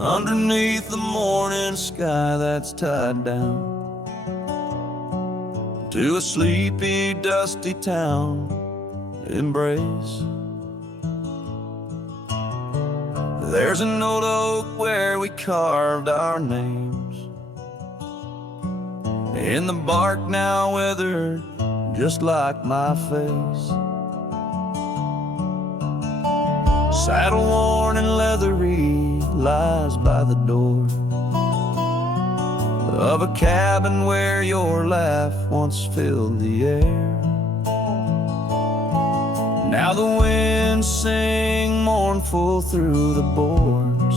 underneath the morning sky that's tied down to a sleepy, dusty town, Immerse. There's an old oak where we carved our names, in the bark now weathered just like my face. Saddle worn and leathery lies by the door of a cabin where your laugh once filled the air. Now the winds sing mournful through the boards,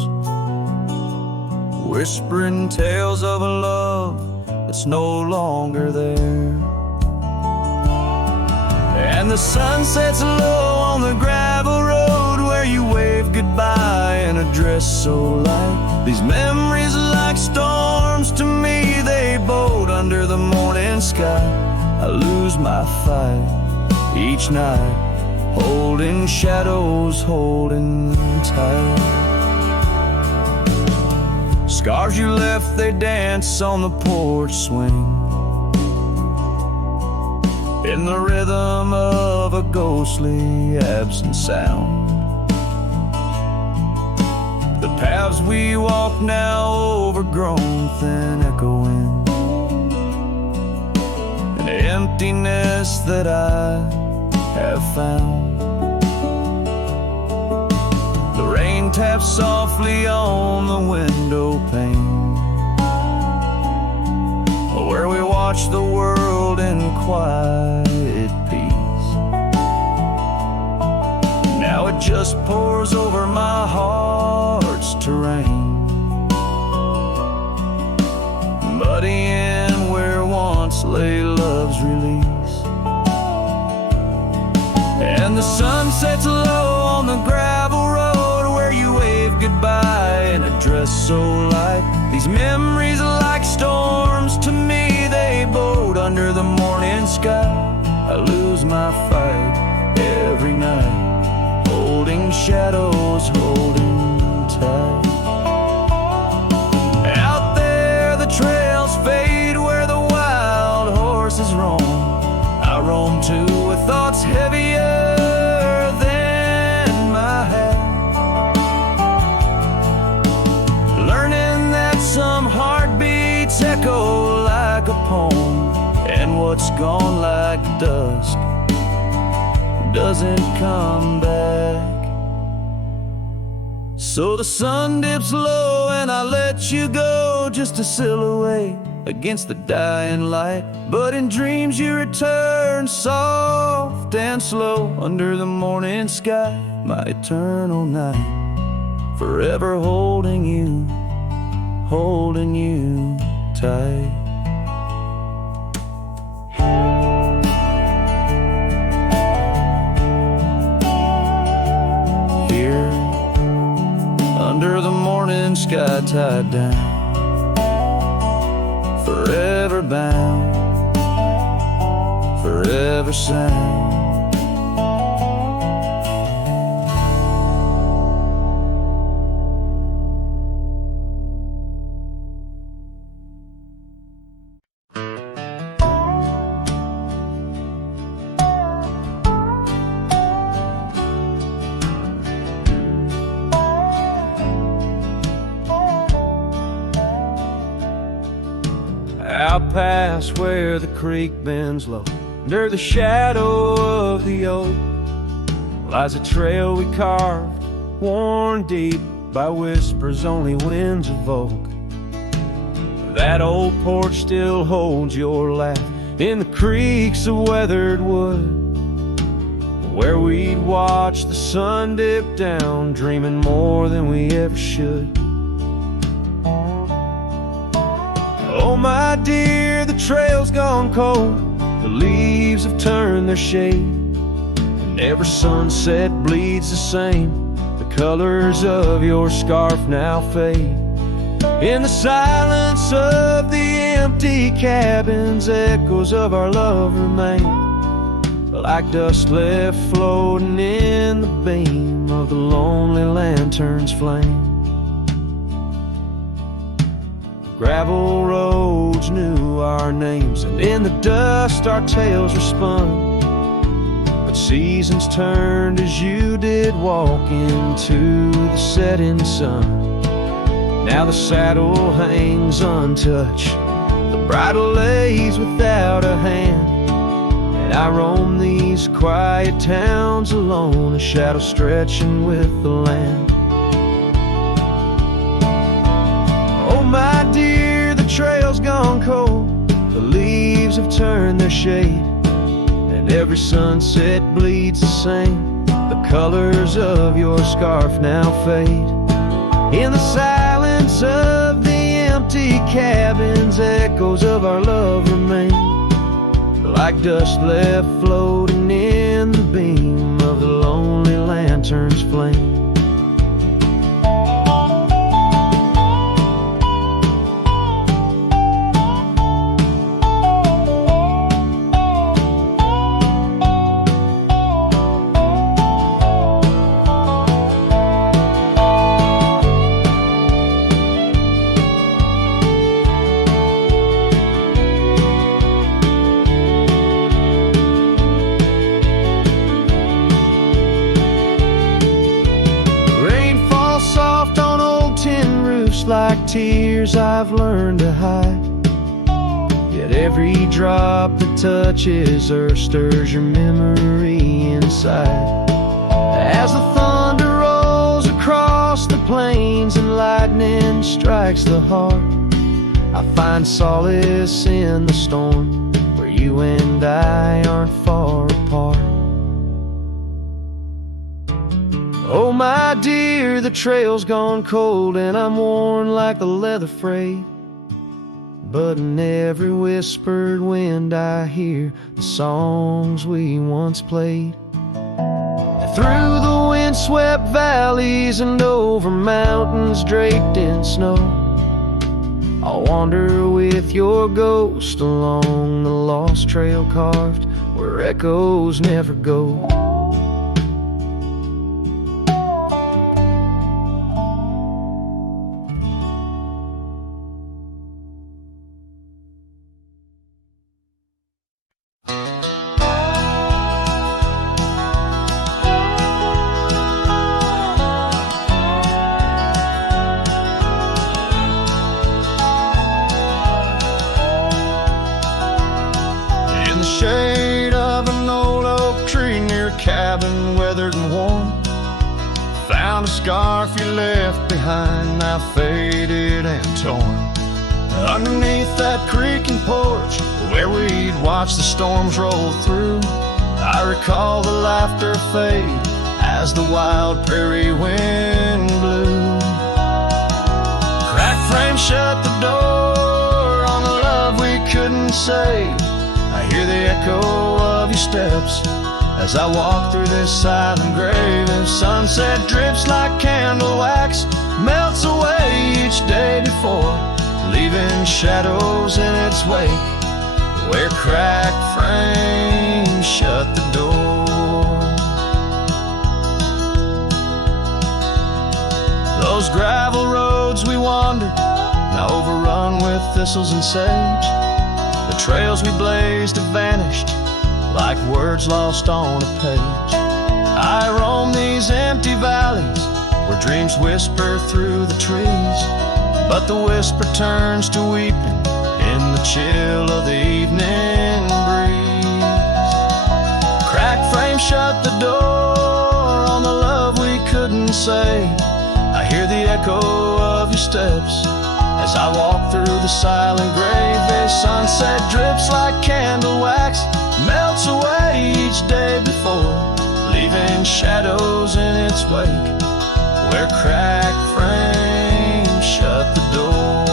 whispering tales of a love that's no longer there. And the sun sets low on the gravel road where you wave goodbye in a dress so light. These memories are like storms to me, they boat under the morning sky. I lose my fight each night, holding shadows, holding tight. Scars you left, they dance on the porch swing, in the rhythm of a ghostly absent sound. The paths we walk now overgrown, thin echoing, an emptiness that I have found. The rain taps softly on the window pane, where we watch the world in quiet peace. Now it just pours over my heart's terrain, muddying where once lay love's release. And the sun sets low on the gravel road where you wave goodbye in a dress so light. These memories are like storms to me, they boat under the morning sky. I lose my fight every night, holding shadows, holding tight. Out there the trails fade where the wild horses roam. I roam too with thoughts heavier than my head, learning that some heartbeats echo like a poem, and what's gone like dusk doesn't come back. So the sun dips low and I let you go, just a silhouette against the dying light. But in dreams you return, soft and slow, under the morning sky, my eternal night, forever holding you tight. Here, under the morning sky, tied down, forever bound, forever sound. Out past where the creek bends low, under the shadow of the oak, lies a trail we carved, worn deep by whispers only winds evoke. That old porch still holds your laugh in the creaks of weathered wood, where we'd watch the sun dip down, dreaming more than we ever should. Oh my dear, the trail's gone cold, the leaves have turned their shade, and every sunset bleeds the same. The colors of your scarf now fade. In the silence of the empty cabins, echoes of our love remain, like dust left floating in the beam of the lonely lantern's flame. Gravel roads knew our names, and in the dust our tales were spun. But seasons turned as you did walk into the setting sun. Now the saddle hangs untouched, the bridle lays without a hand, and I roam these quiet towns alone, a shadow stretching with the land. Oh my dear, the trail's gone cold, the leaves have turned their shade, and every sunset bleeds the same. The colors of your scarf now fade. In the silence of the empty cabins, echoes of our love remain, like dust left floating in the beam of the lonely lantern's flame. Like tears I've learned to hide, yet every drop that touches earth stirs your memory inside. As the thunder rolls across the plains and lightning strikes the heart, I find solace in the storm, where you and I aren't far apart. Oh my dear, the trail's gone cold and I'm worn like the leather freight, but in every whispered wind I hear the songs we once played. And through the windswept valleys and over mountains draped in snow, I'll wander with your ghost along the lost trail carved where echoes never go. Shade of an old oak tree near a cabin, weathered and worn, found a scarf you left behind, now faded and torn. Underneath that creaking porch where we'd watch the storms roll through, I recall the laughter fade as the wild prairie wind blew. Cracked frame shut the door on the love we couldn't say. I hear the echo of your steps as I walk through this silent grave. And sunset drips like candle wax, melts away each day before, leaving shadows in its wake where cracked frames shut the door. Those gravel roads we wandered, now overrun with thistles and sage. The trails we blazed have vanished like words lost on a page. I roam these empty valleys where dreams whisper through the trees, but the whisper turns to weeping in the chill of the evening breeze. Cracked frame shut the door on the love we couldn't say. I hear the echo of your steps as I walk through the silent grave. A sunset drips like candle wax, melts away each day before, leaving shadows in its wake where cracked frames shut the door.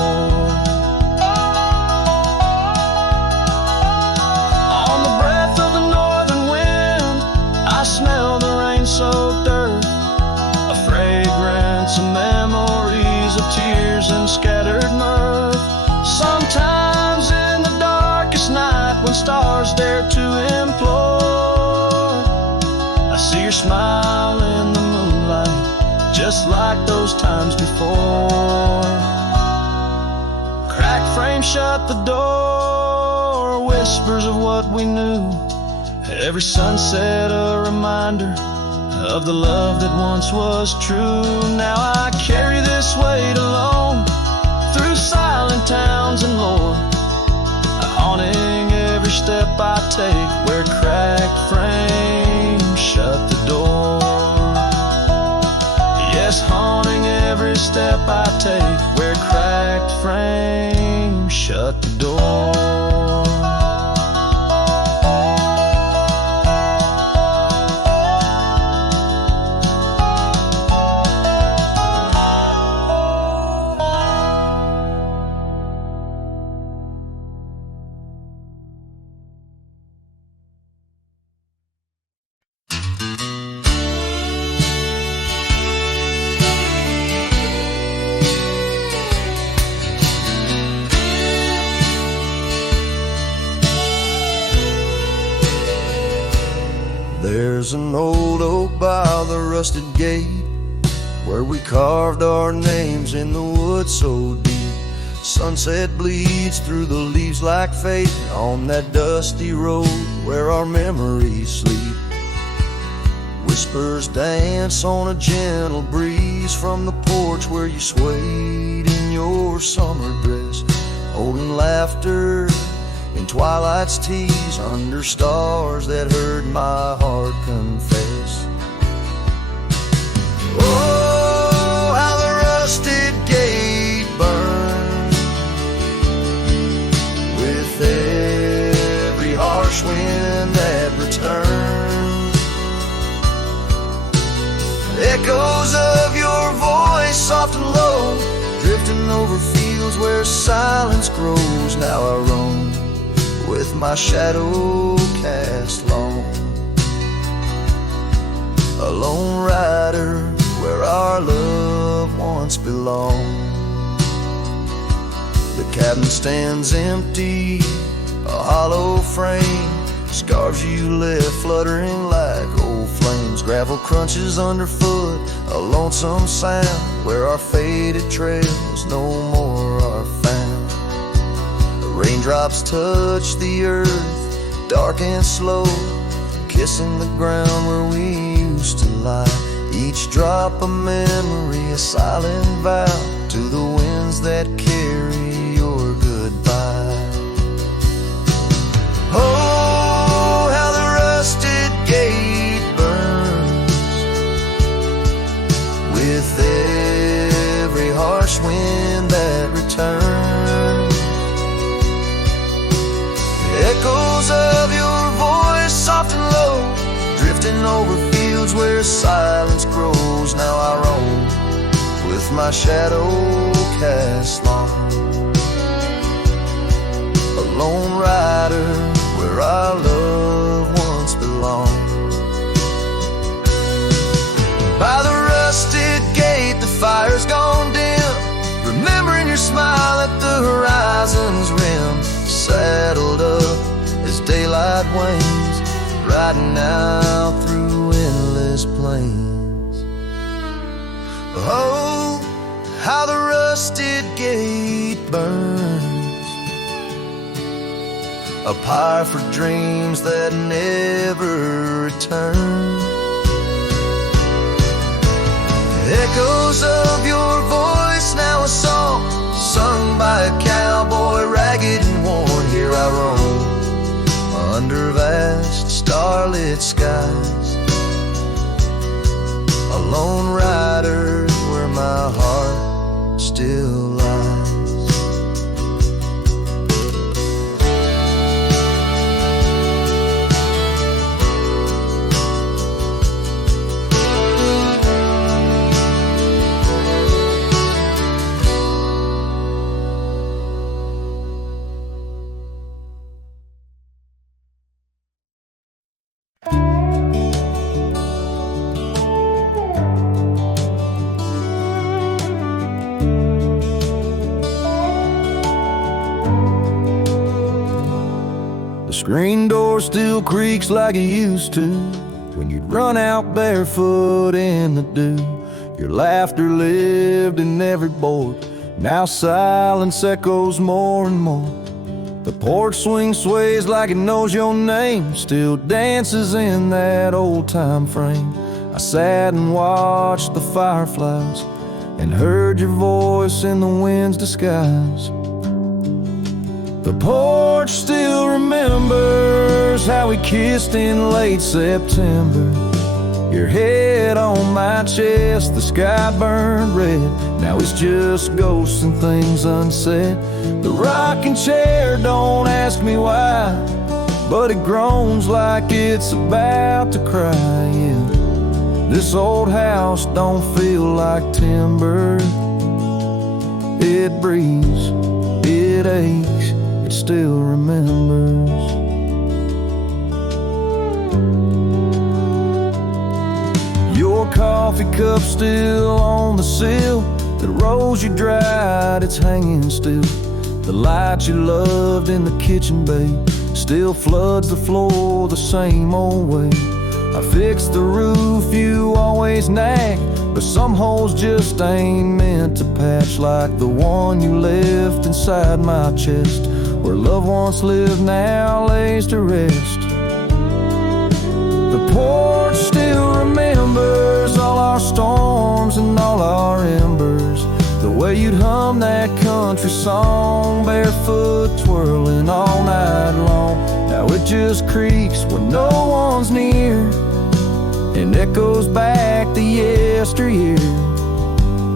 On the breath of the northern wind, I smell the rain-soaked earth, a fragrance of memories of tears and scattered mirth. Sometimes in the darkest night when stars dare to implore, I see your smile in the moonlight, just like those times before. frame shut the door, whispers of what we knew. Every sunset a reminder of the love that once was true. Now I carry this weight alone through silent towns and lore, haunting every step I take where cracked frames shut the door. Yes, haunting every step I take where cracked frames shut the door. There's an old oak by the rusted gate where we carved our names in the wood so deep. Sunset bleeds through the leaves like fate on that dusty road where our memories sleep. Whispers dance on a gentle breeze from the porch where you swayed in your summer dress, holding laughter in twilight's tease under stars that heard my heart confess. Oh, how the rusted gate burned with every harsh wind that returned. Echoes of your voice, soft and low, drifting over fields where silence grows. Now I roam with my shadow cast long, a lone rider where our love once belonged. The cabin stands empty, a hollow frame, scars you left fluttering like old flames. Gravel crunches underfoot, a lonesome sound where our faded trails no more are found. Raindrops touch the earth, dark and slow, kissing the ground where we used to lie. Each drop a memory, a silent vow to the winds that carry your goodbye. Oh, how the rusted gate burns with every harsh wind that returns. Echoes of your voice, soft and low, drifting over fields where silence grows. Now I roam with my shadow cast long, a lone rider where our love once belonged. By the rusted gate, the fire's gone dim, remembering your smile at the horizon's rim. Saddled up as daylight wanes, riding out through endless plains. Oh, how the rusted gate burns, a pyre for dreams that never return. Echoes of your voice, now a song sung by a cowboy, ragged and worn. Here I roam under vast starlit skies, a lone rider where my heart still lies. Screen door still creaks like it used to when you'd run out barefoot in the dew. Your laughter lived in every board, Now silence echoes more and more. The porch swing sways like it knows your name, still dances in that old time frame. I sat and watched the fireflies and heard your voice in the wind's disguise. The porch still remembers how we kissed in late September. Your head on my chest, the sky burned red. Now it's just ghosts and things unsaid. The rocking chair, don't ask me why, but it groans like it's about to cry. Yeah. This old house don't feel like timber. It breathes, it aches, it still remembers. Your coffee cup still on the sill. The rose you dried, it's hanging still. The light you loved in the kitchen bay still floods the floor the same old way. I fixed the roof you always nag, but some holes just ain't meant to patch, like the one you left inside my chest, where love once lived now lays to rest. The porch still remembers all our storms and all our embers, the way you'd hum that country song, barefoot twirling all night long. Now it just creaks when no one's near and echoes back to yesteryear.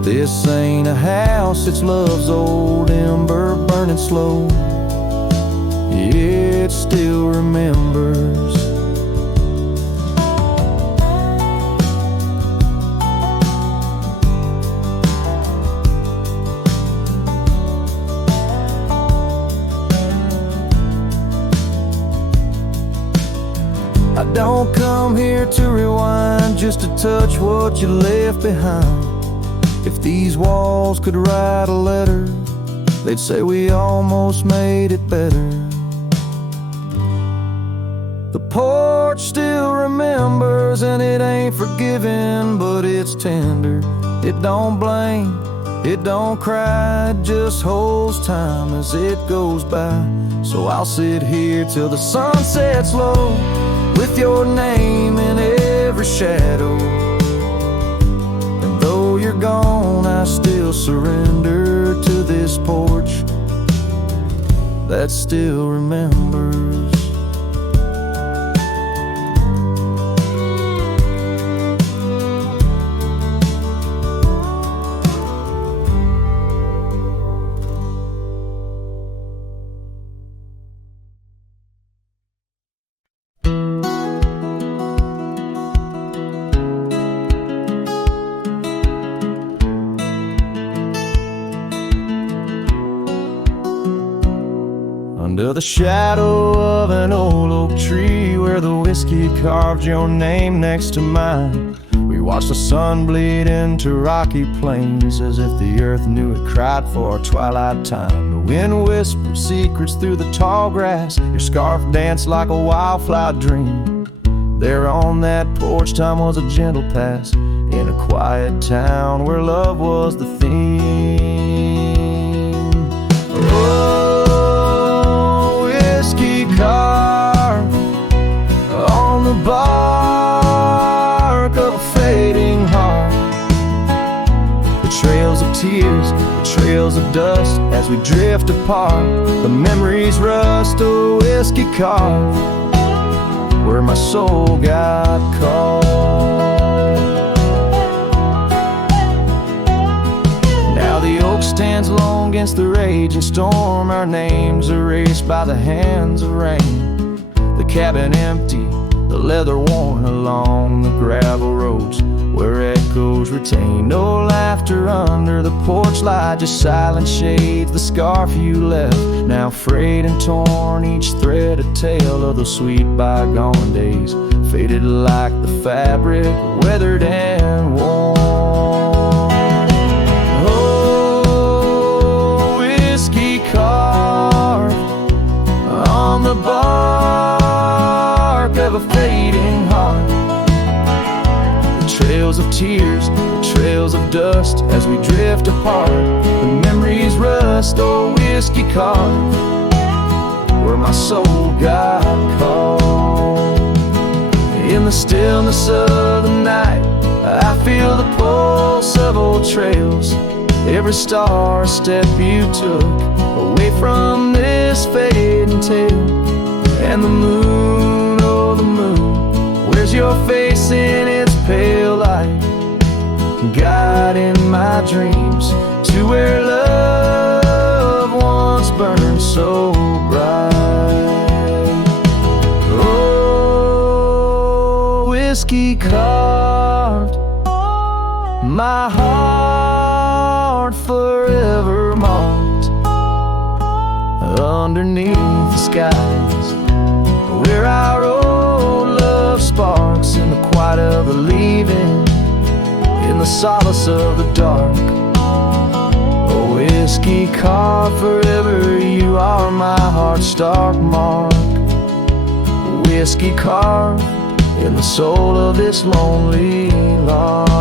This ain't a house, it's love's old ember burning slow. It still remembers. I don't come here to rewind, just to touch what you left behind. If these walls could write a letter, they'd say we almost made it better. The porch still remembers, and it ain't forgiving, but it's tender. It don't blame, it don't cry, it just holds time as it goes by. So I'll sit here till the sun sets low, with your name in every shadow. And though you're gone, I still surrender to this porch that still remembers. Under the shadow of an old oak tree, where the whiskey carved your name next to mine, we watched the sun bleed into rocky plains, as if the earth knew it cried for our twilight time. The wind whispered secrets through the tall grass, your scarf danced like a wildflower dream. There on that porch, time was a gentle pass, in a quiet town where love was the theme. Oh, whiskey carved on the bark of a fading heart. The trails of tears, the trails of dust, as we drift apart. The memories rust, a whiskey carved where my soul got caught. Now the oak stands alone against the raging storm, our names erased by the hands of rain. The cabin empty, the leather worn along the gravel roads, where echoes retain no laughter under the porch light, just silent shades, the scarf you left, now frayed and torn, each thread a tale of those sweet bygone days, faded like the fabric, weathered and worn. Oh, whiskey carved on the bark of a fading heart. trails of tears, trails of dust as we drift apart. The memories rust, oh whiskey car, where my soul got caught. In the stillness of the night, I feel the pulse of old trails. Every star step you took away from this fading tale. And the moon, oh the moon, where's your face in its pale light, guiding my dreams to where love once burned so bright. Oh, whiskey carved my heart, forever marked underneath the skies, where our old love sparks in the quiet of the leaving, in the solace of the dark. Oh, whiskey carved forever, you are my heart's stark mark. Whiskey carved in the soul of this lonely lark.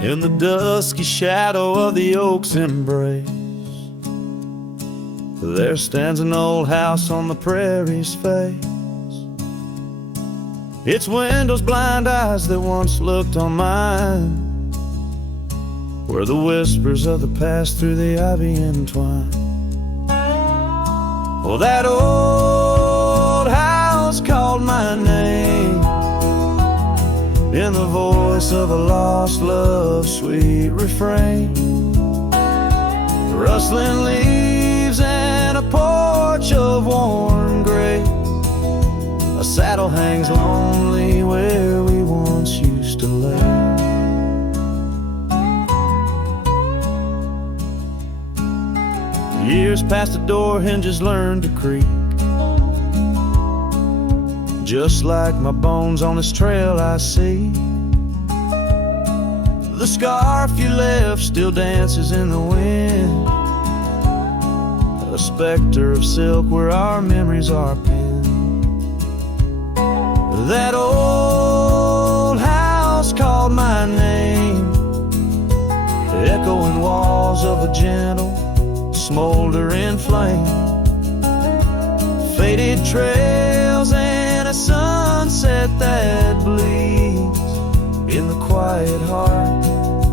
In the dusky shadow of the oak's embrace, there stands an old house on the prairie's face. Its windows blind eyes that once looked on mine, where the whispers of the past through the ivy entwine. Oh, that old house called my name in the voice of a lost love's sweet refrain. Rustling leaves and a porch of worn gray, a saddle hangs lonely where we once used to lay. Years past the door hinges learned to creak, just like my bones on this trail I see. The scarf you left still dances in the wind, a specter of silk where our memories are pinned. That old house called my name, echoing walls of a gentle, smoldering flame. Faded trails and a sunset that bleeds in the quiet heart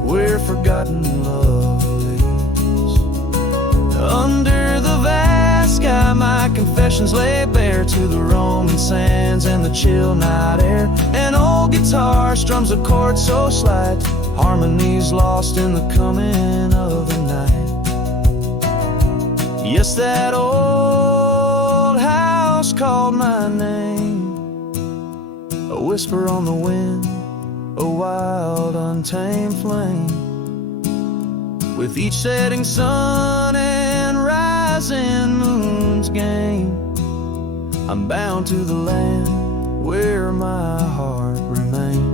where forgotten love leads. Under the vast sky my confessions lay bare to the roaming sands and the chill night air. An old guitar strums a chord so slight, harmonies lost in the coming of the night. Yes, that old house called my name, a whisper on the wind, a wild untamed flame. With each setting sun and rising moon's game, I'm bound to the land where my heart remains.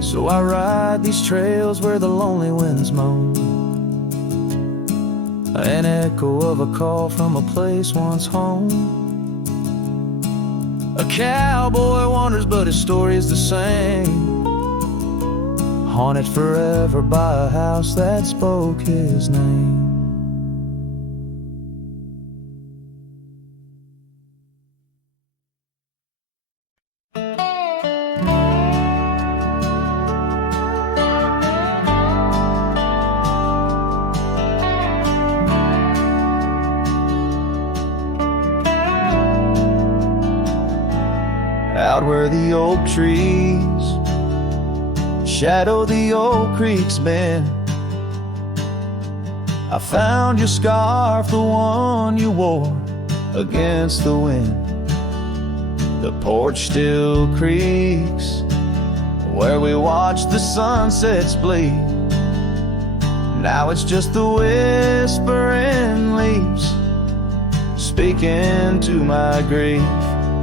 So I ride these trails where the lonely winds moan, an echo of a call from a place once home. A cowboy wanders but his story's the same, haunted forever by a house that spoke his name. out where the oak trees shadow the old creek's bend. I found your scarf, the one you wore against the wind. The porch still creaks where we watched the sunsets bleed. Now it's just the whispering leaves speaking to my grief.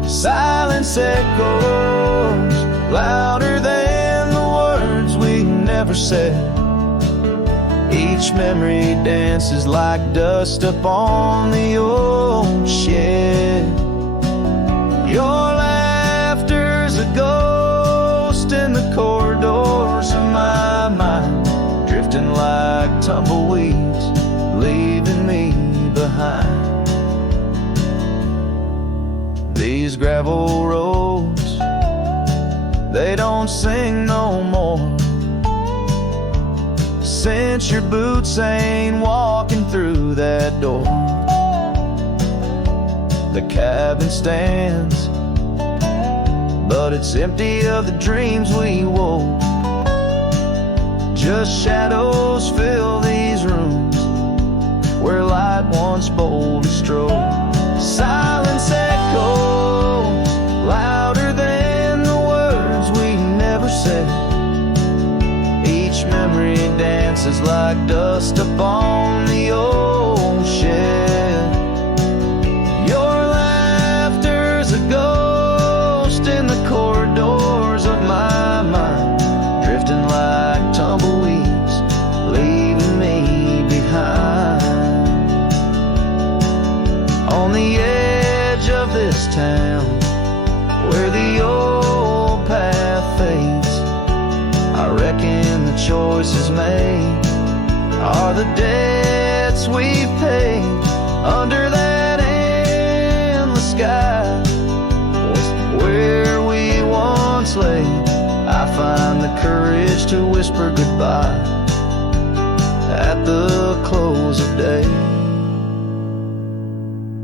Silence echoes louder than the words we never said. Each memory dances like dust upon the old shed. Your laughter's a ghost in the corridors of my mind, drifting like tumbleweeds, leaving me behind. These gravel roads, they don't sing no more, since your boots ain't walking through that door. The cabin stands, but it's empty of the dreams we wove. Just shadows fill these rooms where light once boldly strode. Silence echoes louder than the words we never said. Each memory dances like dust upon the old shed. Your laughter's a ghost in the corridors of my mind, drifting like tumbleweeds, leaving me behind. On the edge of this town, where the old path fades, I reckon the choices made are the debts we've paid. Under that endless sky was where we once lay. I find the courage to whisper goodbye at the close of day.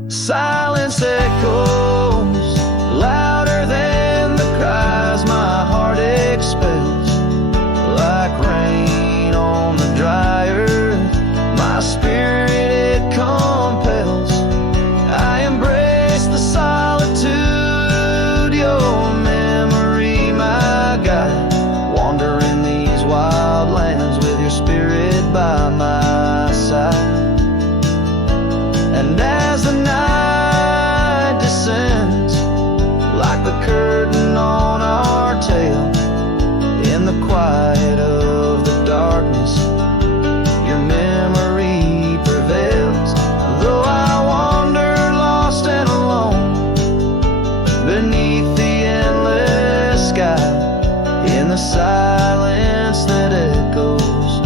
Silence echoes louder than the cries my heart expels. Like rain on the dry earth, my spirit it compels. I embrace the solitude, your memory my guide. Wandering these wild lands with your spirit by my side. And as the night descends, like the curtain on our tale, in the quiet of the darkness, your memory prevails. Though I wander lost and alone beneath the endless sky, in the silence that echoes,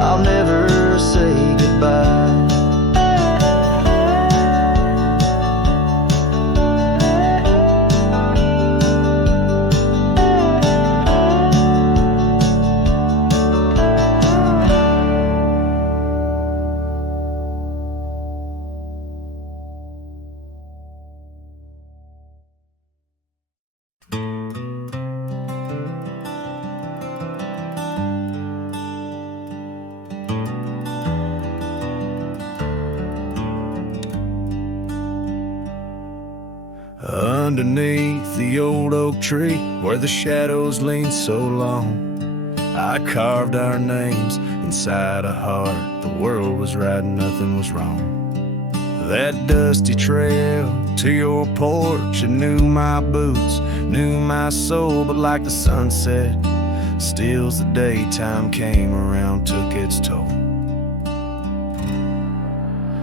I'll never say goodbye. Underneath the old oak tree where the shadows lean so long, I carved our names inside a heart. The world was right and nothing was wrong. That dusty trail to your porch, it knew my boots, knew my soul. But like the sunset steals the daytime came around, took its toll.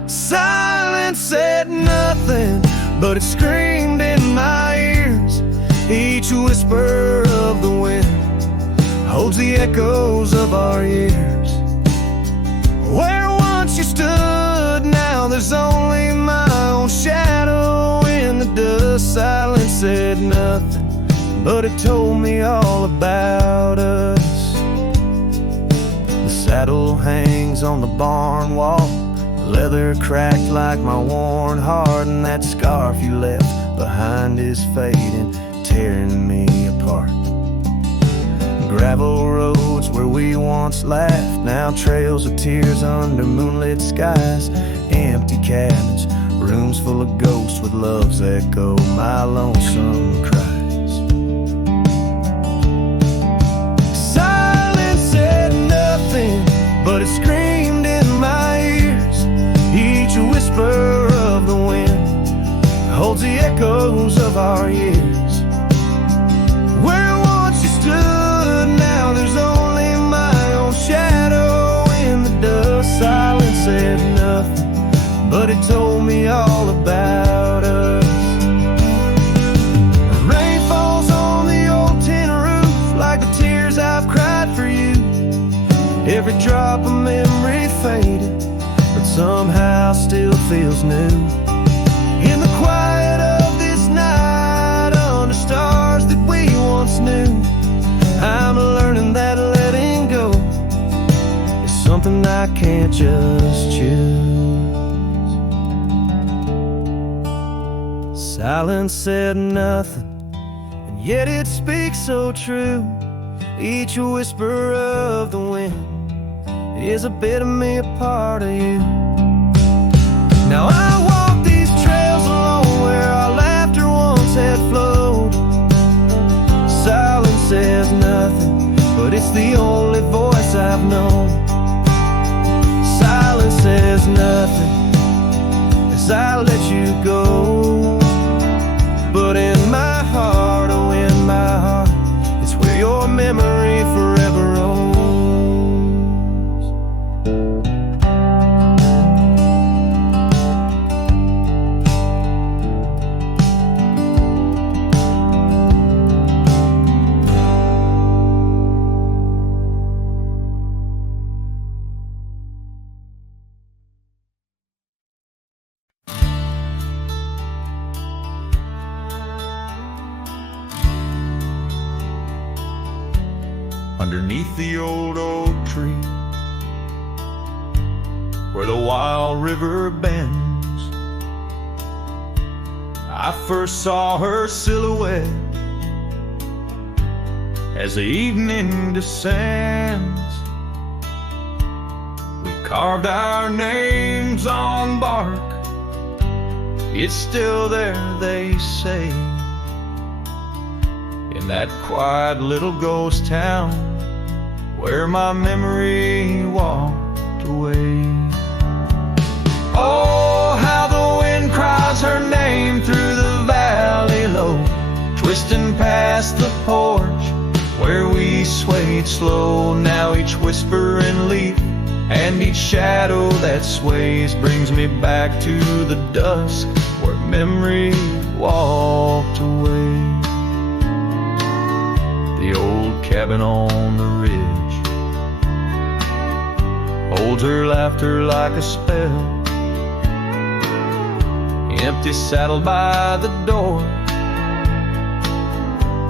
Silence said nothing, but it screamed in my ears. Each whisper of the wind holds the echoes of our years. Where once you stood, now there's only my own shadow in the dust. Silence said nothing, but it told me all about us. The saddle hangs on the barn wall, leather cracked like my worn heart, and that scarf you left behind is fading, tearing me apart. Gravel roads where we once laughed, now trails of tears under moonlit skies. Empty cabins, rooms full of ghosts with love's echo, my lonesome cries. Silence said nothing, but it screamed in my ears. Each whisper of the wind holds the echoes of our years. Where once you stood, now there's only my own shadow in the dust. Silence said nothing, but it told me all about us. Rain falls on the old tin roof like the tears I've cried for you. Every drop of memory faded, but somehow still feels new. In the quiet of this night, under stars that we once knew, I'm learning that letting go is something I can't just choose. Silence said nothing, and yet it speaks so true. Each whisper of the wind is a bit of me, a part of you. Now I walk these trails alone where our laughter once had flowed. Silence says nothing, but it's the only voice I've known. Silence says nothing as I let you go. But in my heart, oh in my heart, it's where your memory forever owns. Underneath the old oak tree, where the wild river bends, I first saw her silhouette as the evening descends. We carved our names on bark, it's still there, they say, in that quiet little ghost town where my memory walked away. Oh, how the wind cries her name through the valley low, twisting past the porch where we swayed slow. Now each whisper and leaf and each shadow that sways brings me back to the dusk where memory walked away. The old cabin on the ridge holds her laughter like a spell. Empty saddle by the door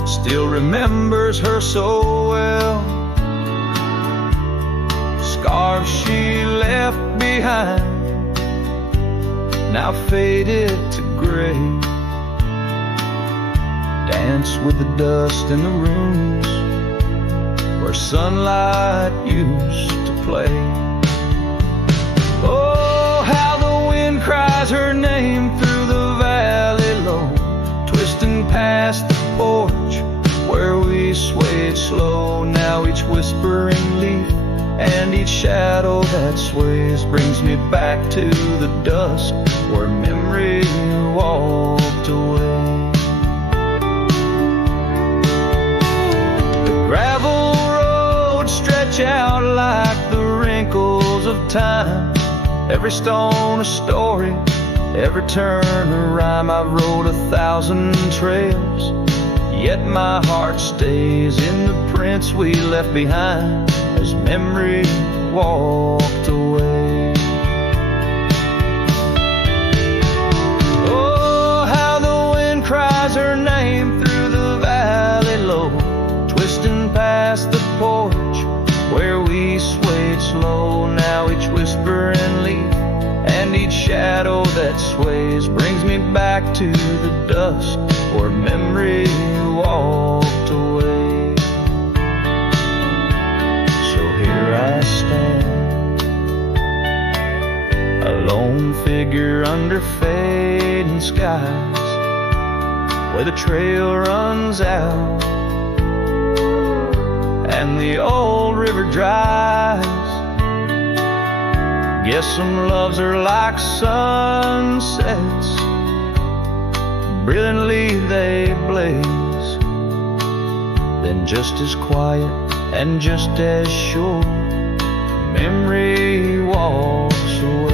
still remembers her so well. Scars she left behind now faded to gray, dance with the dust in the rooms where sunlight used to play. Oh, how the wind cries her name through the valley low, twisting past the porch where we swayed slow. Now each whispering leaf and each shadow that sways brings me back to the dusk where memory walked away. The gravel roads stretch out like the wrinkles of time, every stone a story, every turn a rhyme. I've rode 1,000 trails, yet my heart stays in the prints we left behind as memory walked away. Oh, how the wind cries her name through the valley low, twisting past the porch where we swayed slow. Now each whisper and leaf and each shadow that that sways brings me back to the dust where memory walked away. So here I stand, a lone figure under fading skies, where the trail runs out and the old river dries. Guess some loves are like sunsets, brilliantly they blaze, then just as quiet and just as sure, memory walks away.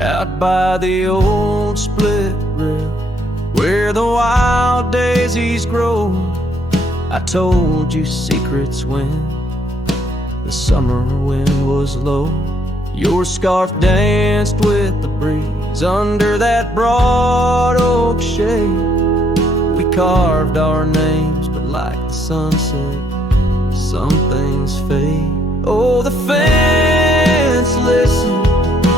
Out by the old split rail, where the wild daisies grow, I told you secrets when the summer wind was low. Your scarf danced with the breeze under that broad oak shade. We carved our names, but like the sunset, some things fade. Oh, the fence listened,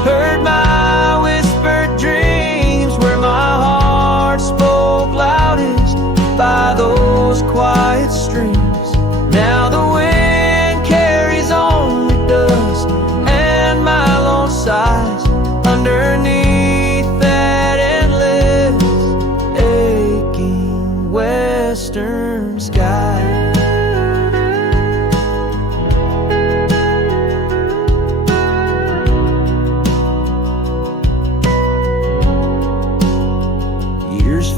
heard my whispered dreams, where my heart spoke loudest by those quiet streams. Now the wind carries only dust and my lone sighs underneath that endless aching western sky.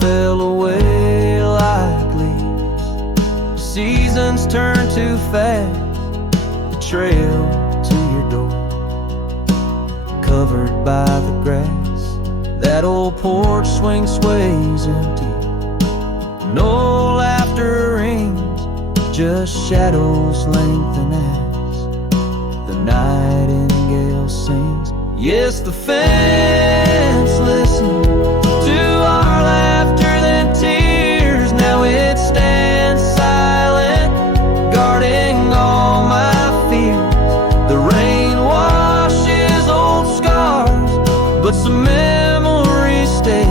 Fell away like leaves, seasons turn too fast. The trail to your door, covered by the grass, that old porch swing sways empty. No laughter rings, just shadows lengthen as the nightingale sings. Yes, the fence listens to our laughter than tears. Now it stands silent, guarding all my fears. The rain washes old scars, but some memories stay,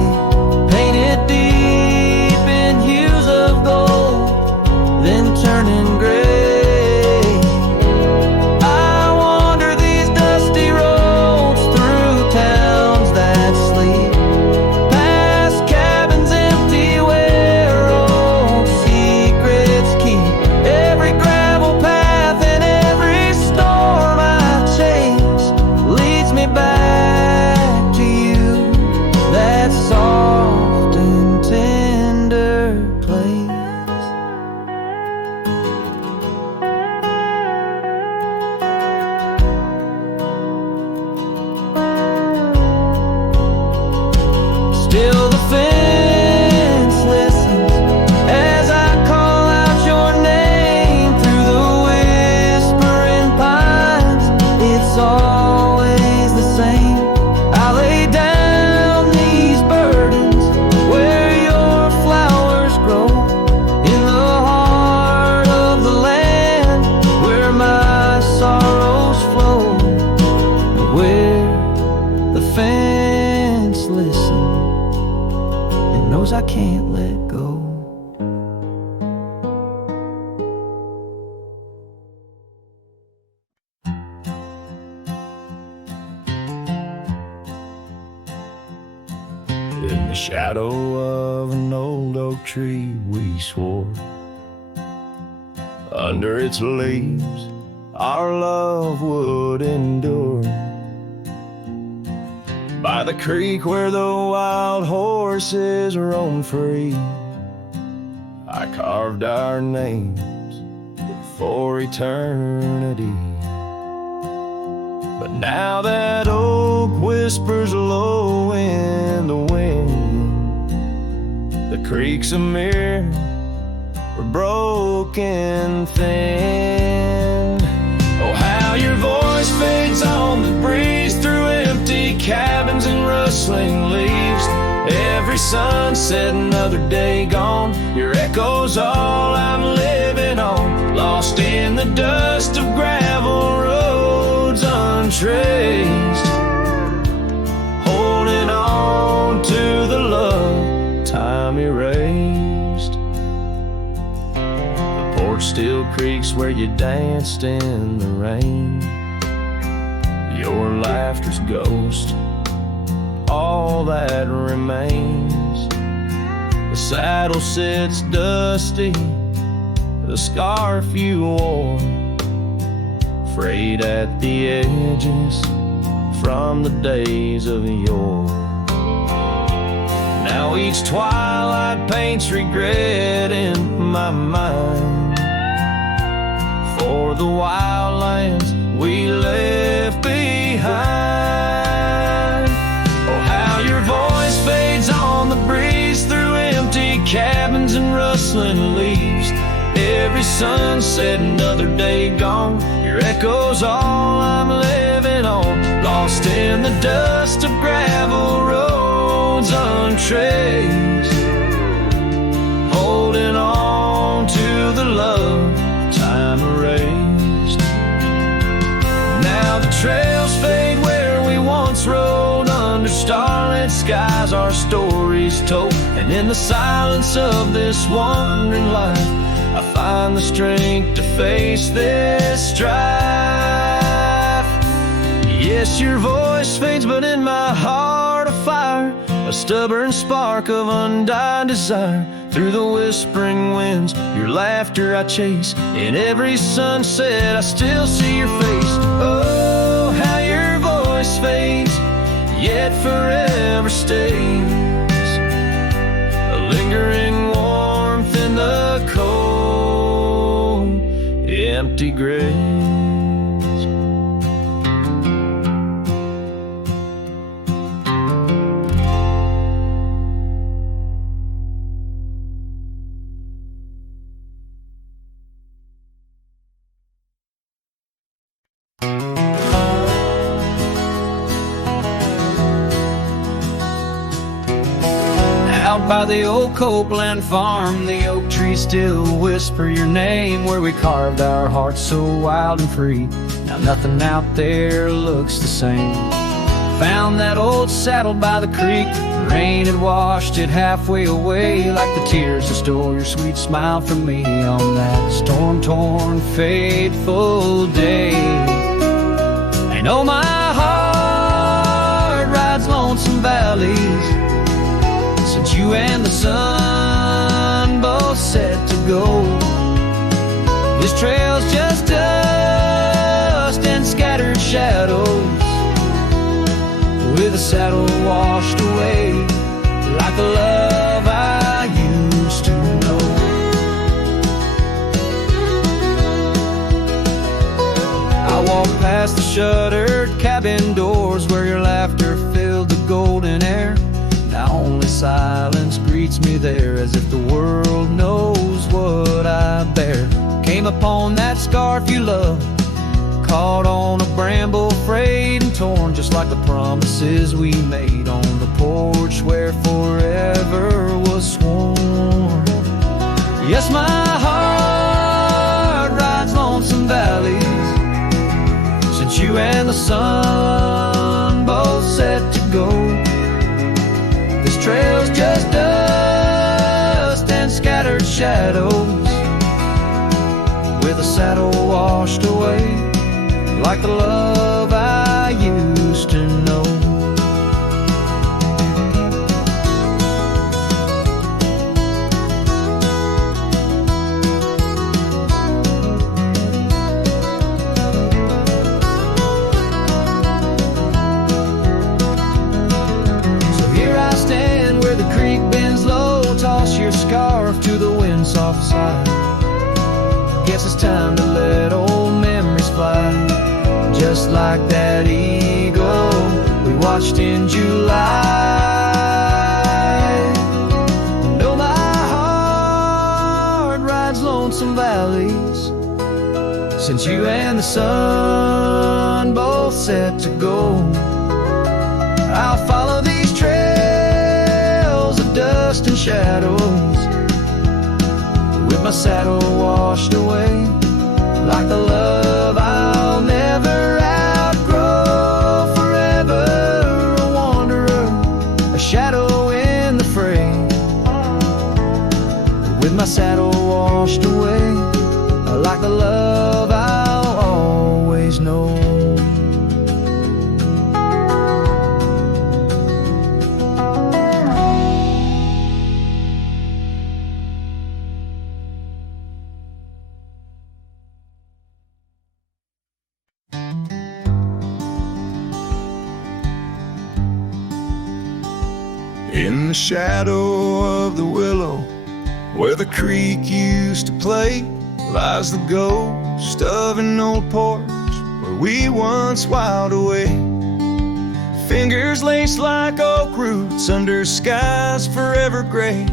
painted deep in hues of gold, then turning gray. I wander these dusty roads through towns that sleep, past cabins empty where old secrets keep. Every gravel path and every storm I chase leads me back to you, that soft and tender place. Still the fence listens as I call out your name through the whispering pines. It's always the same. I lay down these burdens where your flowers grow, in the heart of the land where my sorrows flow, where the fence listens and knows I can't let go. In the shadow of an old oak tree we swore, under its leaves our love would endure. By the creek where the wild horses roam free, I carved our names for eternity. But now that oak whispers low in the wind, the creek's a mirror where broken thin. Oh, how your voice fades on the breeze through empty cabins and rustling leaves. Every sunset, another day gone. Your echo's all I'm living on. Lost in the dust of gravel roads untraced. Holding on to the love time erased. The porch still creaks where you danced in the rain. Your laughter's ghost, all that remains. The saddle sits dusty, the scarf you wore, frayed at the edges from the days of yore. Now each twilight paints regret in my mind for the wild lands we left behind. Oh, how your voice fades on the breeze through empty cabins and rustling leaves. Every sunset, another day gone. Your echo's all I'm living on. Lost in the dust of gravel roads untraced. Holding on to the love time erased. Now the trails fade where we once rode. Under starlit skies our stories told. And in the silence of this wandering life, I find the strength to face this strife. Yes, your voice fades, but in my heart a fire, a stubborn spark of undying desire. Through the whispering winds, your laughter I chase. In every sunset, I still see your face. Oh, how your voice fades, yet forever stays. A lingering warmth in the cold, empty graves. Out by the old Copeland farm, the oak trees still whisper your name. Where we carved our hearts so wild and free, now nothing out there looks the same. Found that old saddle by the creek, the rain had washed it halfway away. Like the tears that stole your sweet smile from me on that storm-torn, fateful day. I know my heart rides lonesome valleys since you and the sun both set to go. This trail's just dust and scattered shadows, with a saddle washed away like the love I used to know. I walk past the shuttered cabin doors where your laughter filled the golden air. Now only silence greets me there, as if the world knows what I bear. Came upon that scarf you love, caught on a bramble, frayed and torn, just like the promises we made on the porch where forever was sworn. Yes, my heart rides lonesome valleys since you and the sun both set to go. This trail's just dust and scattered shadows, with a saddle washed away like the love I used to know. Your scarf to the wind's soft side. Guess it's time to let old memories fly, just like that eagle we watched in July. No, my heart rides low valleys. Since you and the sun both set to go, I'll follow these trails of dust and shadows, with my saddle washed away, like the love I'll never outgrow. Forever a wanderer, a shadow in the fray, with my saddle washed away, like the love I'll always know. In the shadow of the willow, where the creek used to play, lies the ghost of an old porch where we once whiled away. Fingers laced like oak roots under skies forever gray.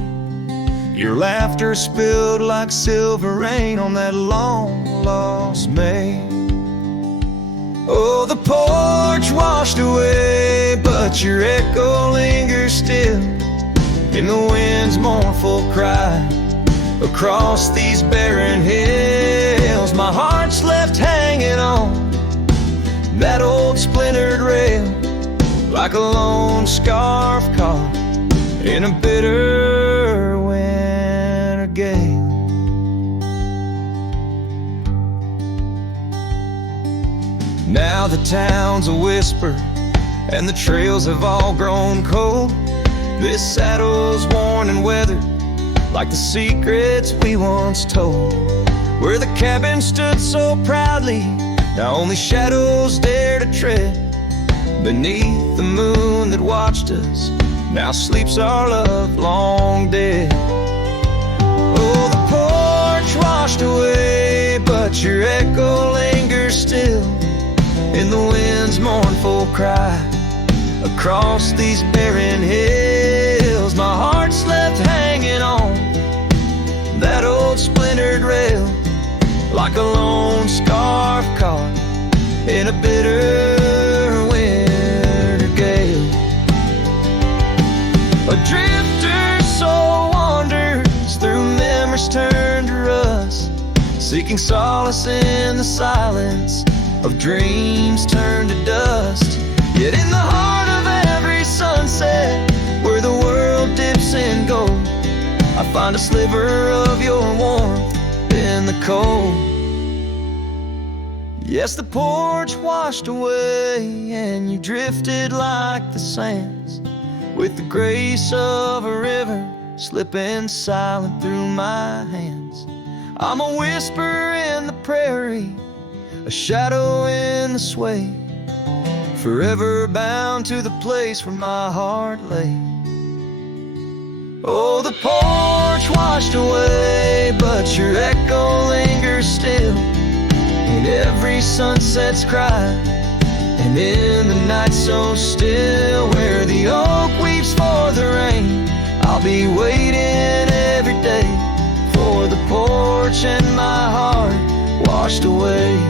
Your laughter spilled like silver rain on that long lost May. Oh, the porch washed away, but your echo lingers still in the wind's mournful cry. Across these barren hills, my heart's left hanging on that old splintered rail, like a lone scarf caught in a bitter winter gale. Now the town's a whisper, and the trails have all grown cold. This saddle's worn and weathered, like the secrets we once told. Where the cabin stood so proudly, now only shadows dare to tread. Beneath the moon that watched us, now sleeps our love long dead. Oh, the porch washed away, but your echo lingers still in the wind's mournful cry. Across these barren hills, my heart's left hanging on that old splintered rail, like a lone scarf caught in a bitter winter gale. A drifter soul wanders through memories turned to rust, seeking solace in the silence of dreams turned to dust. Yet in the heart of every sunset, where the world dips in gold, I find a sliver of your warmth in the cold. Yes, the porch washed away, and you drifted like the sands, with the grace of a river slipping silent through my hands. I'm a whisper in the prairie, a shadow in the sway, forever bound to the place where my heart lay. Oh, the porch washed away, but your echo lingers still in every sunset's cry, and in the night so still, where the oak weeps for the rain. I'll be waiting every day for the porch and my heart washed away.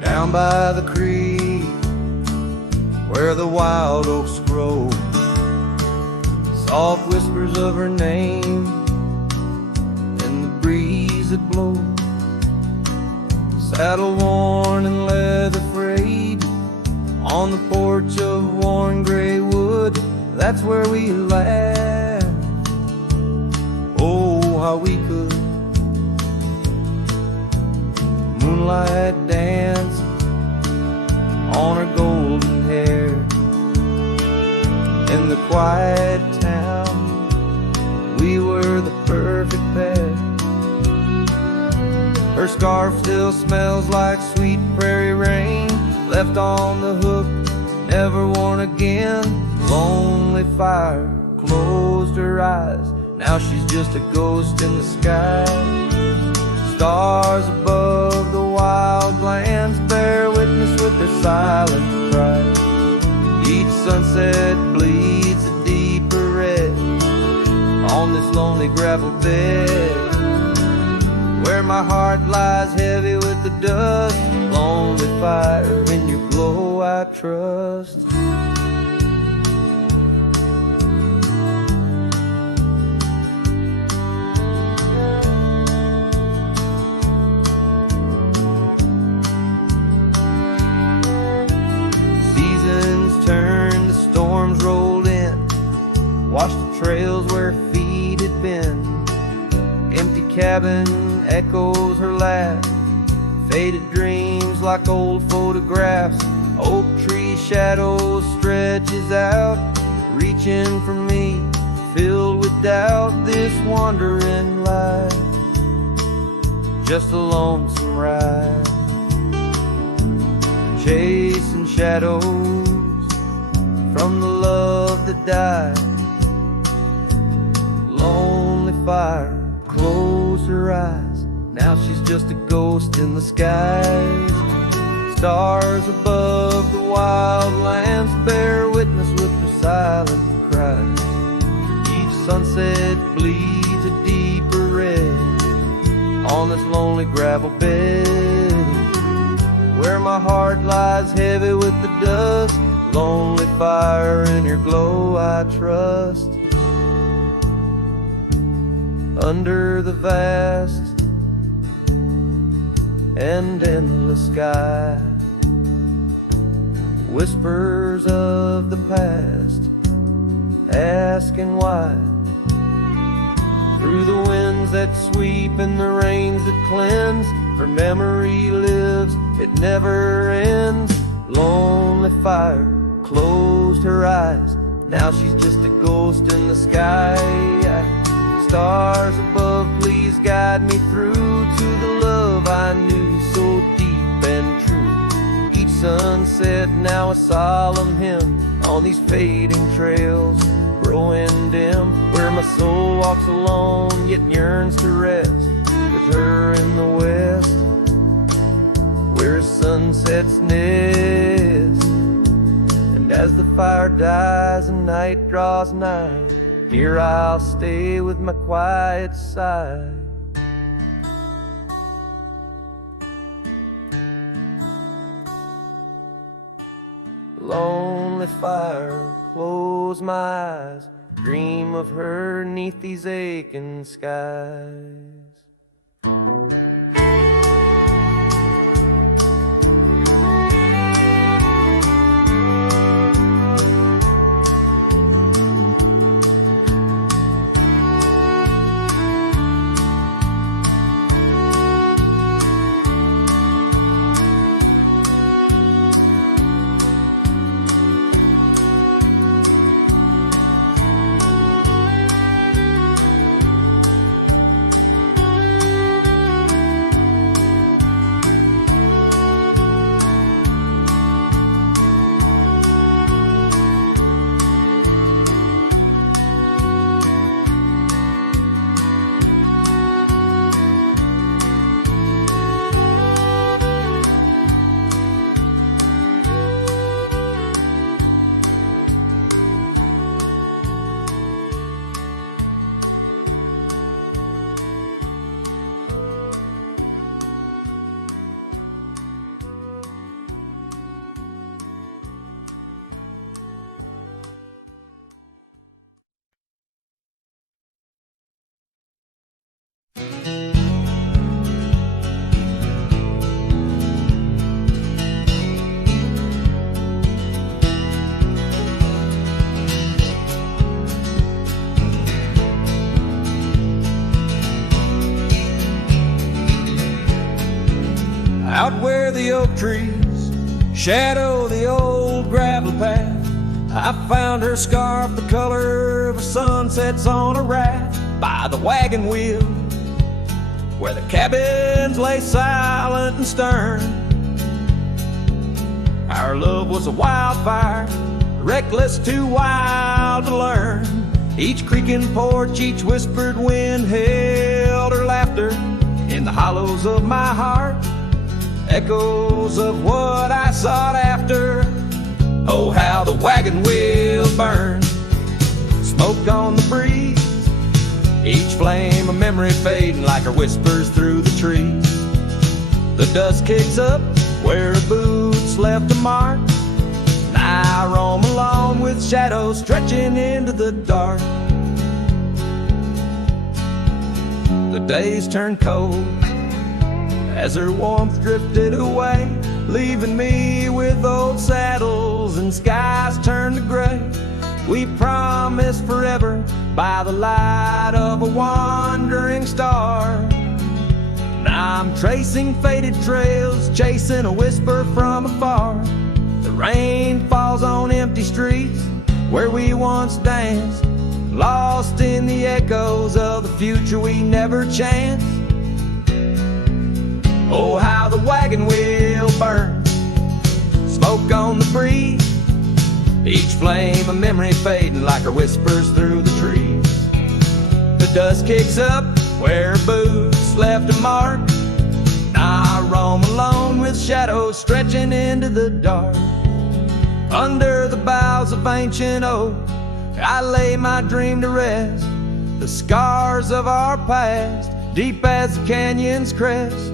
Down by the creek, where the wild oaks grow, soft whispers of her name in the breeze that blows. Saddle worn and leather frayed, on the porch of worn gray wood, that's where we laughed. Oh, how we could moonlight dance on her golden hair. In the quiet town we were the perfect pair. Her scarf still smells like sweet prairie rain, left on the hook, never worn again. Lonely fire closed her eyes, now she's just a ghost in the sky. Stars above the wild lands bear witness with their silent cry. Each sunset bleeds a deeper red on this lonely gravel bed, where my heart lies heavy with the dust. Lonely fire, in your glow I trust. Seasons turn, the storms rolled in, washed the trails where feet had been. Empty cabin echoes her laugh, faded dreams like old photographs. Oak tree shadows stretches out, reaching for me, filled with doubt. This wandering life, just a lonesome ride, chasing shadows from the love that died. Lonely fire closed her eyes, now she's just a ghost in the skies. Stars above the wild lands bear witness with their silent cries. Each sunset bleeds a deeper red on this lonely gravel bed, where my heart lies heavy with the dust. Lonely fire, in your glow I trust. Under the vast and endless sky, whispers of the past, asking why. Through the winds that sweep and the rains that cleanse, her memory lives, it never ends. Lonely fire closed her eyes, now she's just a ghost in the sky. Stars above, please guide me through to the love I knew so deep and true. Each sunset now a solemn hymn on these fading trails growing dim, where my soul walks alone yet yearns to rest with her in the west, where sunsets nest. And as the fire dies and night draws nigh, here I'll stay with my quiet sigh. Lonely fire, close my eyes, dream of her 'neath these aching skies. Out where the oak trees shadow the old gravel path, I found her scarf the color of a sunset's on a raft. by the wagon wheel, where the cabins lay silent and stern. Our love was a wildfire, reckless, too wild to learn. Each creaking porch, each whispered wind held her laughter. In the hollows of my heart, echoes of what I sought after. Oh, how the wagon wheel burned, smoke on the breeze, each flame a memory fading like her whispers through the trees. The dust kicks up where her boots left a mark, and I roam alone with shadows stretching into the dark. The days turned cold as her warmth drifted away, leaving me with old saddles and skies turned to gray. We promised forever by the light of a wandering star. Now I'm tracing faded trails, chasing a whisper from afar. The rain falls on empty streets where we once danced, lost in the echoes of the future we never chanced. Oh, how the wagon wheel burns, smoke on the breeze, each flame a memory fading like her whispers through the trees. The dust kicks up where her boots left a mark, now I roam alone with shadows stretching into the dark. Under the boughs of ancient oak, I lay my dream to rest, the scars of our past, deep as the canyon's crest.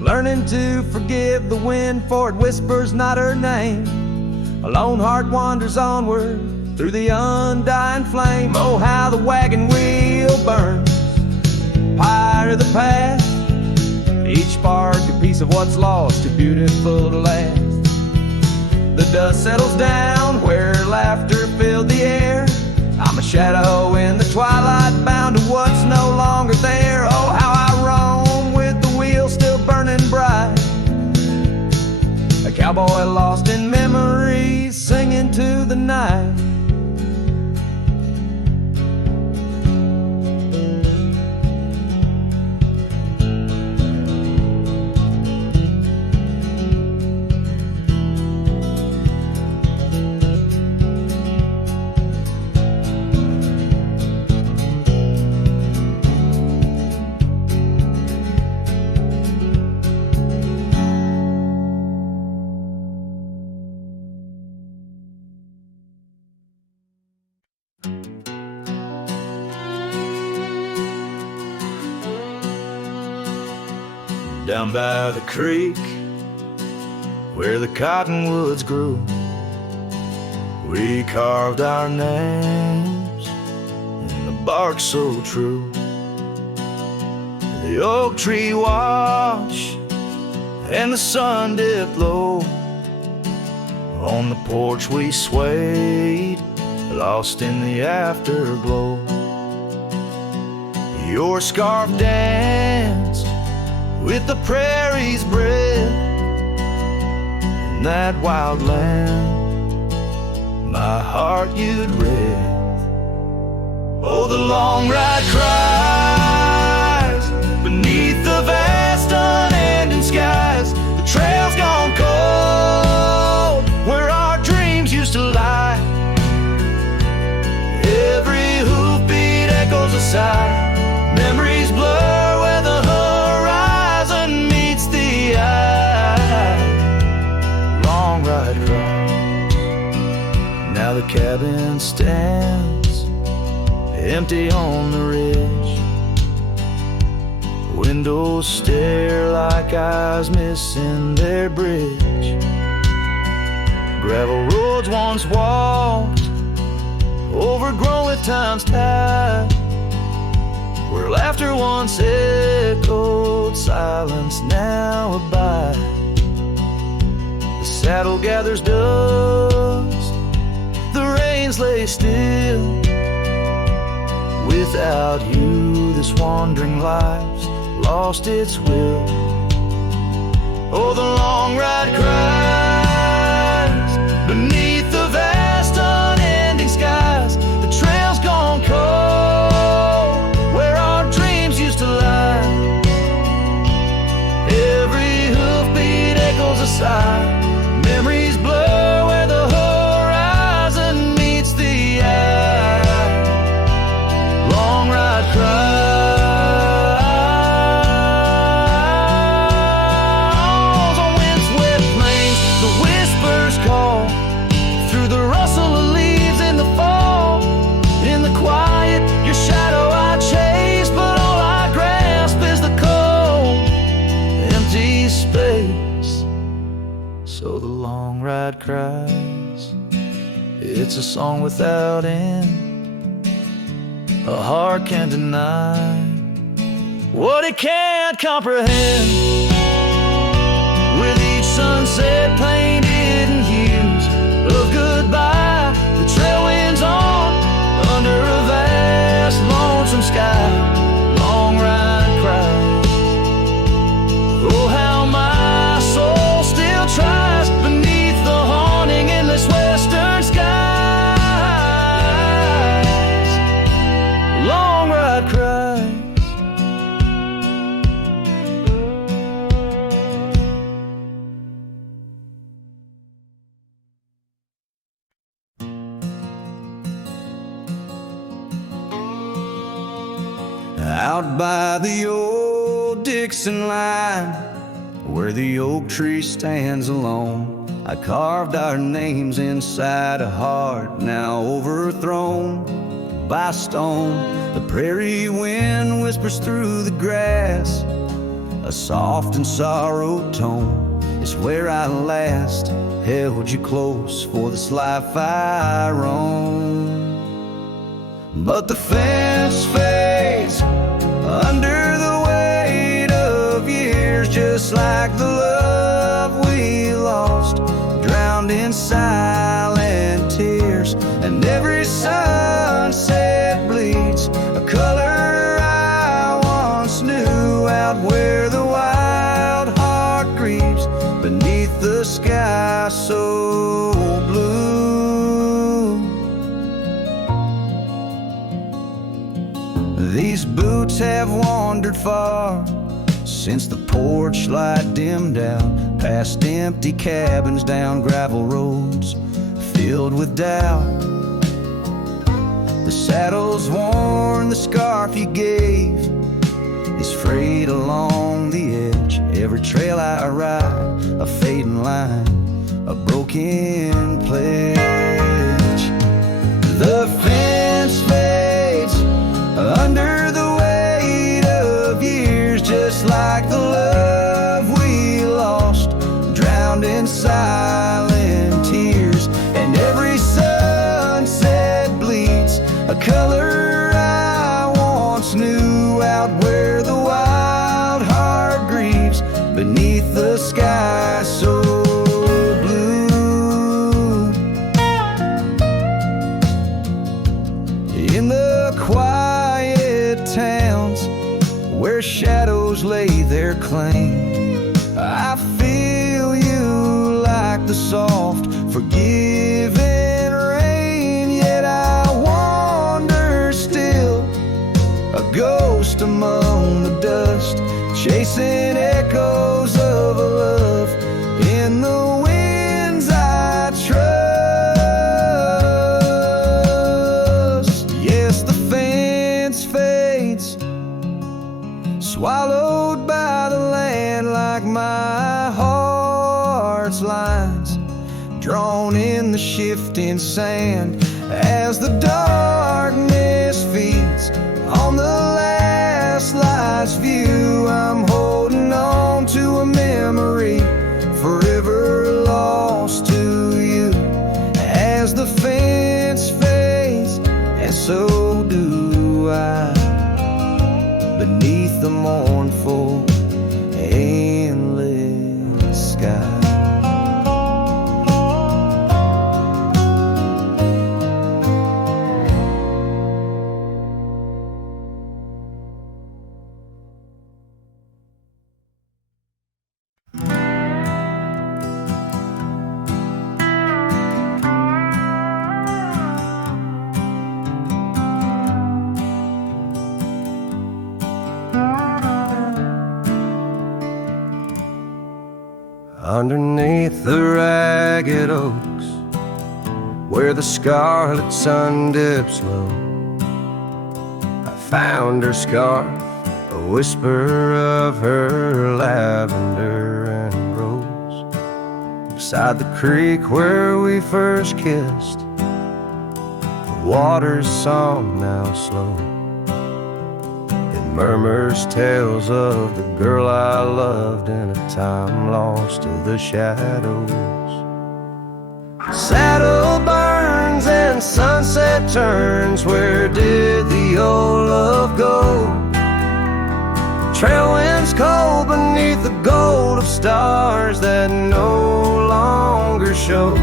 Learning to forgive the wind, for it whispers not her name. A lone heart wanders onward through the undying flame. Oh, how the wagon wheel burns, pyre of the past, each spark a piece of what's lost, too beautiful to last. The dust settles down where laughter filled the air. I'm a shadow in the twilight, bound to what's no longer there. Oh, how I roam with the wheel still burning bright, a cowboy lost in memories, singing to the night. Down by the creek where the cottonwoods grew, we carved our names in the bark so true. The oak tree watched and the sun dipped low. On the porch we swayed, lost in the afterglow. Your scarf danced with the prairie's breath in that wild land, my heart you'd read. Oh, the long ride cries beneath the vast unending skies. The trail's gone cold where our dreams used to lie. Every hoofbeat echoes a sigh, memories blur where the horizon meets the eye. Long ride cries. Now the cabin stands empty on the ridge. Windows stare like eyes missing their bridge. Gravel roads once walked, overgrown with time's tide. Where laughter once echoed, silence now abides. The saddle gathers dust, the reins lay still. Without you, this wandering life's lost its will. Oh, the long ride cries beneath the vast unending skies. The trail's gone cold cries. It's a song without end, a heart can't deny what it can't comprehend. With each sunset painted in hues of goodbye, the trail winds on under a vast lonesome sky. Long ride cries. Oh, how my soul still tries beneath the haunting endless western skies. Long ride cries. Out by the old Dixon line, where the oak tree stands alone, I carved our names inside a heart now overthrown by stone. The prairie wind whispers through the grass, a soft and sorrowed tone. It's where I last held you close for this life I roam. But the fence fades under the weight of years, just like the love we lost, drowned in silent tears. And every sunset bleeds a color I once knew, out where the wild heart grieves beneath the sky so blue. These boots have wandered far since the porch light dimmed out, past empty cabins, down gravel roads filled with doubt. The saddle's worn, the scarf you gave is frayed along the edge. Every trail I ride, a fading line, a broken pledge. The fence fades under the weight of years, just like the love we lost, drowned in silent tears. And every sunset bleeds a color I once knew, out where the wild heart grieves beneath the sky so blue. In the quiet towns where shadows lay their claim, I feel you like the soft, forgiving rain. Yet I wander still, a ghost among the dust, chasing echoes of a love in the winds I trust. Yes, the fence fades, swallowed by the land, like my heart's lines, drawn in the shifting sand. As the darkness feeds on the last light's view, I'm holding on to a memory forever lost to you. As the fence fades, and so do I, beneath the mournful, endless sky. Underneath the ragged oaks, where the scarlet sun dips low, I found her scarf, a whisper of her lavender and rose. Beside the creek where we first kissed, the water's song now slow, it murmurs tales of the girl I loved in a time lost to the shadows. Saddle burns and sunset turns. Where did the old love go? Trail winds cold beneath the gold of stars that no longer show.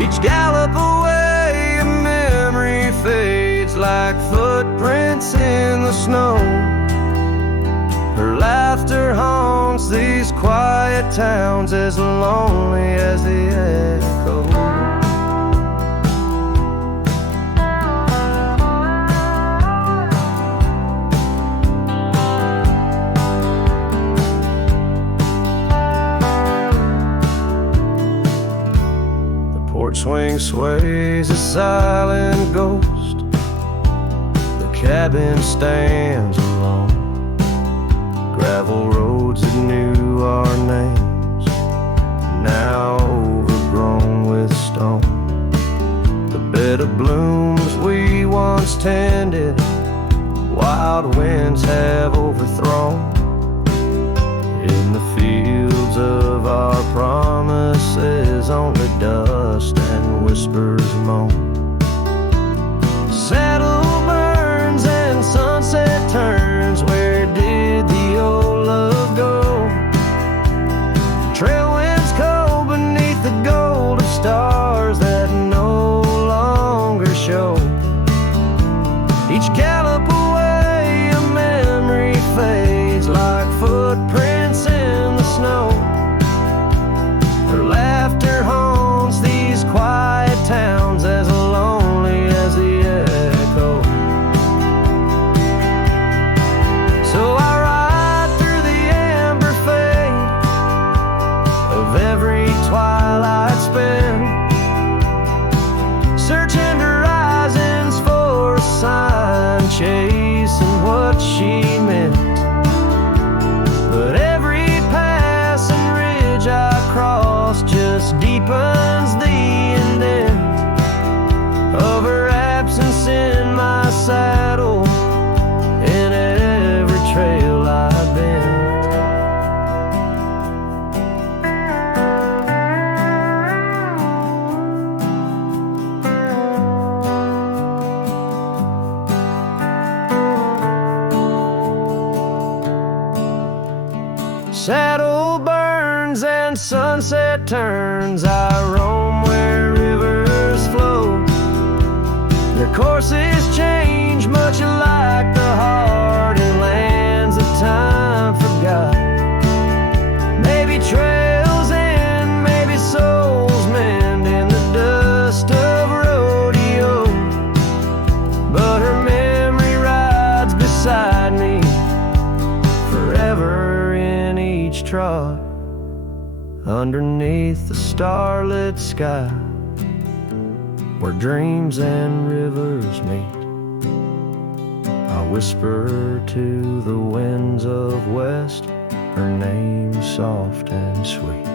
Each gallop away, a memory fades like footprints in the snow. Her laughter haunts these quiet towns, as lonely as the echo. The porch swing sways a silent ghost. The cabin stands alone. Gravel roads that knew our names, now overgrown with stone. The bed of blooms we once tended, wild winds have overthrown. In the fields of our promises, only dust and whispers moan. Saddle burns and sunset turns. Where did the old love go? Trail winds cold beneath the gold of stars that no longer show. Each gallop away, a memory fades like footprints in the snow. Her laughter haunts these quiet towns, as lonely as the echo. So I ride through the amber fade of every twilight spent, searching horizons for a sign, chasing what she meant. But every passing ridge I cross just deepens the indent of her absence in my saddle, in every trail I've been. Saddle burns and sunset turns. I roam where rivers flow. Their courses change, much like the heart in lands that time forgot. Maybe trails end, maybe souls mend in the dust of rodeo. But her memory rides beside me forever in each trot, underneath the starlit sky, where dreams and rivers meet. I whisper to the winds of west, her name soft and sweet.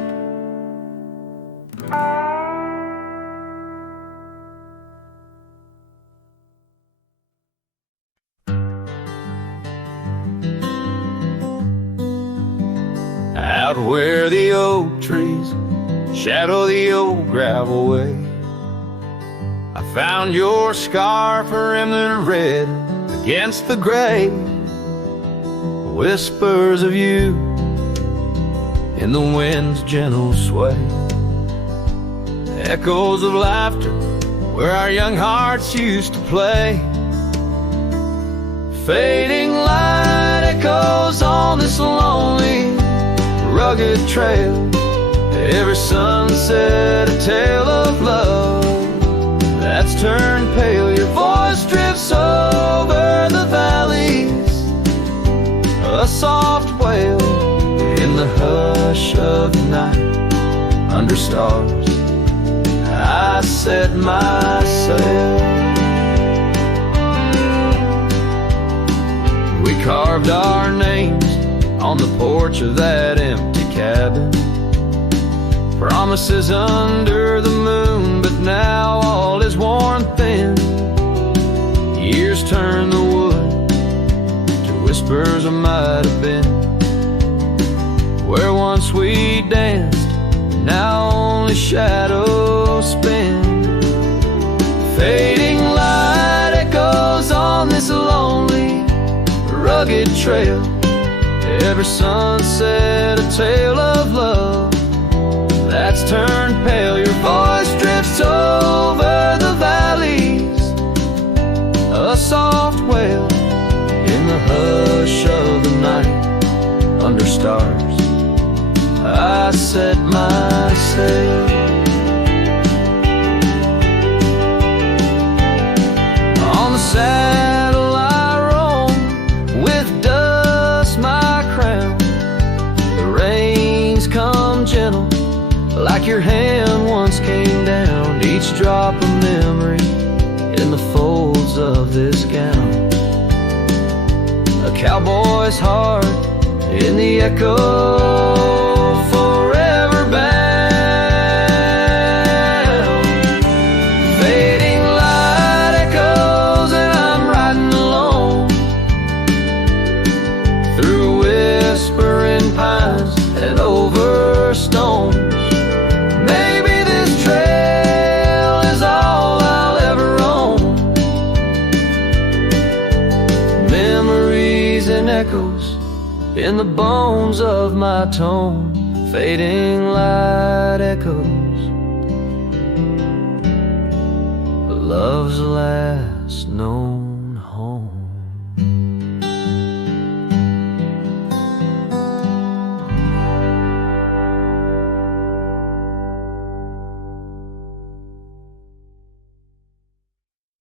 Out where the oak trees shadow the old gravel way, I found your scarf, remnant red against the gray. Whispers of you in the wind's gentle sway, echoes of laughter where our young hearts used to play. Fading light echoes on this lonely, rugged trail. Every sunset a tale of love that's turned pale. Your voice drifts over the valleys, a soft wail in the hush of the night. Under stars I set my sail. We carved our names on the porch of that empty cabin, promises under the moon, but now all is worn thin. Years turn the wood to whispers of might have been, where once we danced now only shadows spin. Fading light echoes on this lonely, rugged trail. Every sunset a tale of love that's turned pale. Your voice drifts over the valleys, a soft wail in the hush of the night. Under stars I set my sail. On the saddle I roam, with dust my crown. The reins come gentle, like your hand once came down. Each drop a memory in the folds of this gown. A cowboy's heart in the echo, forever bound. Fading light echoes and I'm riding alone through whispering pines and over stones. Maybe this trail is all I'll ever own. Memories and echoes in the bones of my tone. Fading light echoes